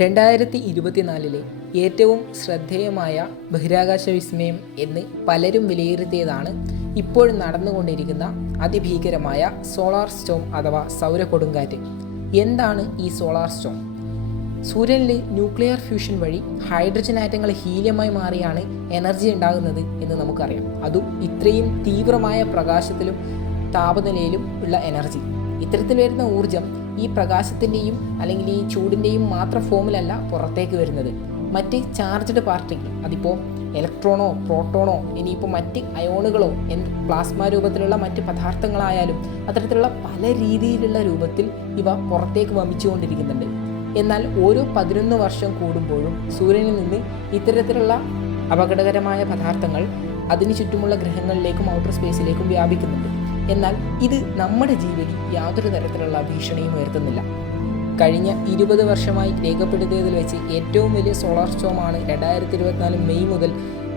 2024 ഏറ്റവും ശ്രദ്ധേയമായ ബഹിരാകാശ വിസ്മയം എന്ന് പലരും വിലയിരുത്തിയതാണ് ഇപ്പോൾ നടന്നുകൊണ്ടിരിക്കുന്ന അതിഭീകരമായ സോളാർ സ്റ്റോം അഥവാ സൗരകൊടുങ്കാറ്റ്. എന്താണ് ഈ സോളാർ സ്റ്റോം? സൂര്യനിൽ ന്യൂക്ലിയർ ഫ്യൂഷൻ വഴി ഹൈഡ്രജൻ ആറ്റങ്ങൾ ഹീലിയമായി മാറിയാണ് എനർജി ഉണ്ടാകുന്നത് എന്ന് നമുക്കറിയാം. അതും ഇത്രയും തീവ്രമായ പ്രകാശത്തിലും താപനിലയിലും ഉള്ള എനർജി. ഇത്തരത്തിൽ വരുന്ന ഊർജം ഈ പ്രകാശത്തിൻ്റെയും അല്ലെങ്കിൽ ഈ ചൂടിൻ്റെയും മാത്രം ഫോമിലല്ല പുറത്തേക്ക് വരുന്നത്. മറ്റ് ചാർജ്ഡ് പാർട്ടിക്കിൾ, അതിപ്പോൾ ഇലക്ട്രോണോ പ്രോട്ടോണോ ഇനിയിപ്പോൾ മറ്റ് അയോണുകളോ പ്ലാസ്മ രൂപത്തിലുള്ള മറ്റ് പദാർത്ഥങ്ങളായാലും അത്തരത്തിലുള്ള പല രീതിയിലുള്ള രൂപത്തിൽ ഇവ പുറത്തേക്ക് വമിച്ചുകൊണ്ടിരിക്കുന്നുണ്ട്. എന്നാൽ ഓരോ 11 വർഷം കൂടുമ്പോഴും സൂര്യനിൽ നിന്ന് ഇത്തരത്തിലുള്ള അപകടകരമായ പദാർത്ഥങ്ങൾ അതിന് ചുറ്റുമുള്ള ഗ്രഹങ്ങളിലേക്കും ഔട്ടർ സ്പേസിലേക്കും വ്യാപിക്കുന്നുണ്ട്. എന്നാൽ ഇത് നമ്മുടെ ജീവന് യാതൊരു തരത്തിലുള്ള ഭീഷണിയും ഉയർത്തുന്നില്ല. കഴിഞ്ഞ 20 വർഷമായി രേഖപ്പെടുത്തിയതിൽ വെച്ച് ഏറ്റവും വലിയ സോളാർ സ്റ്റോമാണ് 2024 മെയ് മുതൽ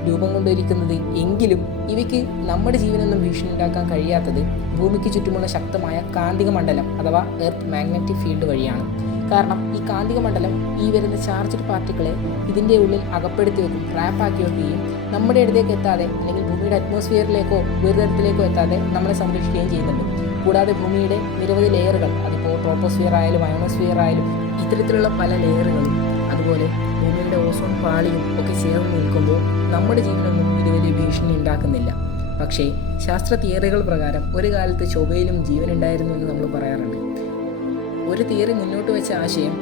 രൂപം കൊണ്ടിരിക്കുന്നത്. എങ്കിലും ഇവയ്ക്ക് നമ്മുടെ ജീവനൊന്നും ഭീഷണി ഉണ്ടാക്കാൻ കഴിയാത്തത് ഭൂമിക്ക് ചുറ്റുമുള്ള ശക്തമായ കാന്തിക മണ്ഡലം അഥവാ എർത്ത് മാഗ്നറ്റിക് ഫീൽഡ് വഴിയാണ്. കാരണം ഈ കാന്തിക മണ്ഡലം ഈ വരുന്ന ചാർജ്ഡ് പാർട്ടിക്കിളെ ഇതിൻ്റെ ഉള്ളിൽ അകപ്പെടുത്തി വെക്കും, ട്രാപ്പാക്കി വെക്കുകയും നമ്മുടെ അടുത്തേക്ക് എത്താതെ അല്ലെങ്കിൽ ഭൂമിയുടെ അറ്റ്മോസ്ഫിയറിലേക്കോ ഉപരിതലത്തിലേക്കോ എത്താതെ നമ്മളെ സംരക്ഷിക്കുകയും ചെയ്യുന്നുണ്ട്. കൂടാതെ ഭൂമിയുടെ നിരവധി ലെയറുകൾ, അതിപ്പോൾ ട്രോപ്പോസ്ഫിയർ ആയാലും അയോണോസ്ഫിയർ ആയാലും ഇത്തരത്തിലുള്ള പല ലെയറുകളും അതുപോലെ ഭൂമിയുടെ ഓസോൺ പാളിയും ഒക്കെ ചേർന്ന് നിൽക്കുമ്പോൾ നമ്മുടെ ജീവനൊന്നും ഇത് വലിയ ഭീഷണി ഉണ്ടാക്കുന്നില്ല. പക്ഷേ ശാസ്ത്ര തിയറികൾ പ്രകാരം ഒരു കാലത്ത് ചൊവ്വയിലും ജീവനുണ്ടായിരുന്നു എന്ന് നമ്മൾ പറയാറുണ്ട്. ഒരു തിയറി മുന്നോട്ട് വെച്ച ആശയം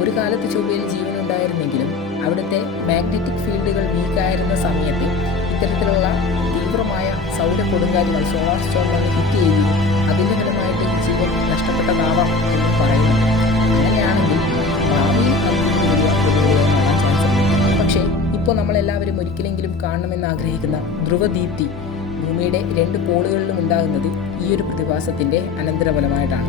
ഒരു കാലത്ത് ചൊവ്വയിൽ ജീവനുണ്ടായിരുന്നെങ്കിലും അവിടുത്തെ മാഗ്നറ്റിക് ഫീൽഡുകൾ വീക്കായിരുന്ന സമയത്ത് ഇത്തരത്തിലുള്ള തീവ്രമായ സൗര കൊടുങ്കാറ്റുകൾ സോളാർ സ്റ്റോമുകൾ ഹിറ്റ് ചെയ്യുകയും അതിൻ്റെ ഫലമായിട്ട് ജീവൻ നഷ്ടപ്പെട്ടതാവാം എന്ന് പറയുന്നുണ്ട്. അങ്ങനെയാണെങ്കിൽ ഭാവിയിൽ കാണാൻ ചാൻസ് ഉണ്ട്. പക്ഷേ ഇപ്പോൾ നമ്മളെല്ലാവരും ഒരിക്കലെങ്കിലും കാണണമെന്ന് ആഗ്രഹിക്കുന്ന ധ്രുവദീപ്തി ഭൂമിയുടെ 2 പോളുകളിലും ഉണ്ടാകുന്നത് ഈ ഒരു പ്രതിഭാസത്തിൻ്റെ അനന്തരഫലമായിട്ടാണ്.